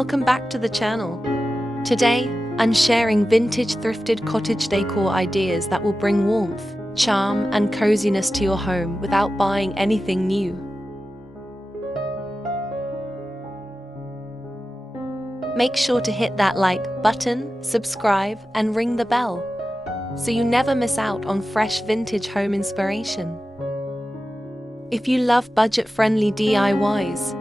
welcome back to the channel. Today, I'm sharing vintage thrifted cottage decor ideas that will bring warmth, charm, and coziness to your home without buying anything new. Make sure to hit that like button, subscribe, and ring the bell, so you never miss out on fresh vintage home inspiration. If you love budget-friendly DIYs,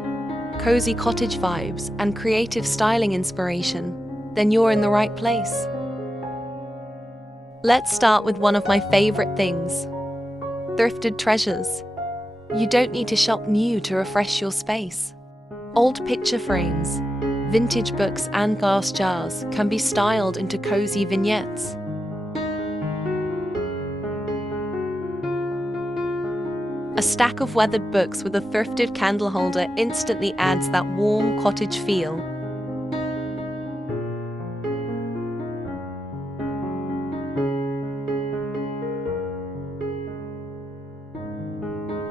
cozy cottage vibes, and creative styling inspiration, then you're in the right place. Let's start with one of my favorite things: thrifted treasures. You don't need to shop new to refresh your space. Old picture frames, vintage books, and glass jars can be styled into cozy vignettes. A stack of weathered books with a thrifted candle holder instantly adds that warm cottage feel.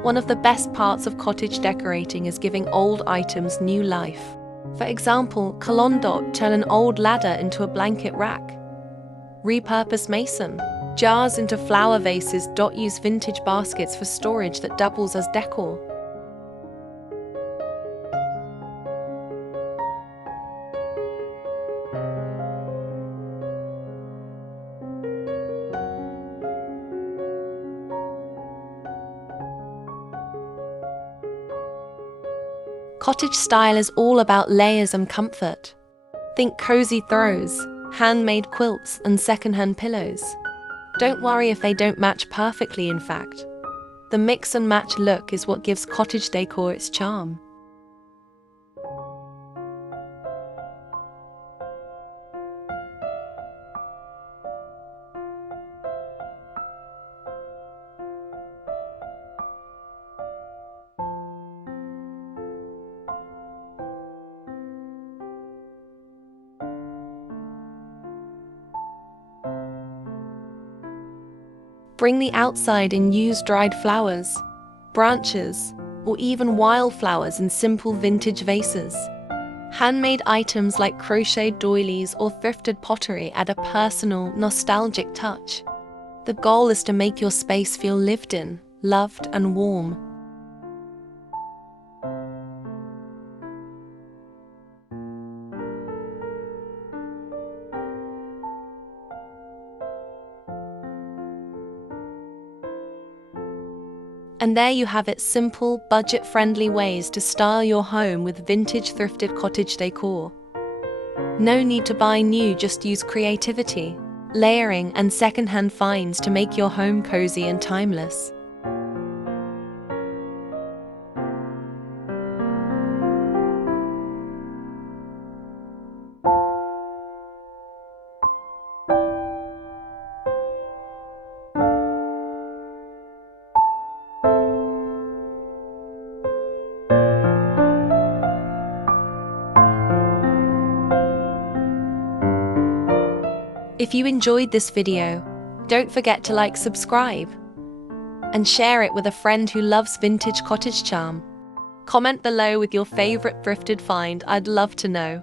One of the best parts of cottage decorating is giving old items new life. For example, turn an old ladder into a blanket rack. Repurpose mason jars into flower vases. Use vintage baskets for storage that doubles as decor. Cottage style is all about layers and comfort. Think cozy throws, handmade quilts, and secondhand pillows. Don't worry if they don't match perfectly, in fact. The mix and match look is what gives cottage decor its charm. Bring the outside and use dried flowers, branches, or even wildflowers in simple vintage vases. Handmade items like crocheted doilies or thrifted pottery add a personal, nostalgic touch. The goal is to make your space feel lived in, loved, and warm. And there you have it: simple, budget-friendly ways to style your home with vintage thrifted cottage decor. No need to buy new, just use creativity, layering, and secondhand finds to make your home cozy and timeless. If you enjoyed this video, don't forget to like, subscribe, and share it with a friend who loves vintage cottage charm. Comment below with your favorite thrifted find. I'd love to know.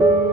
you.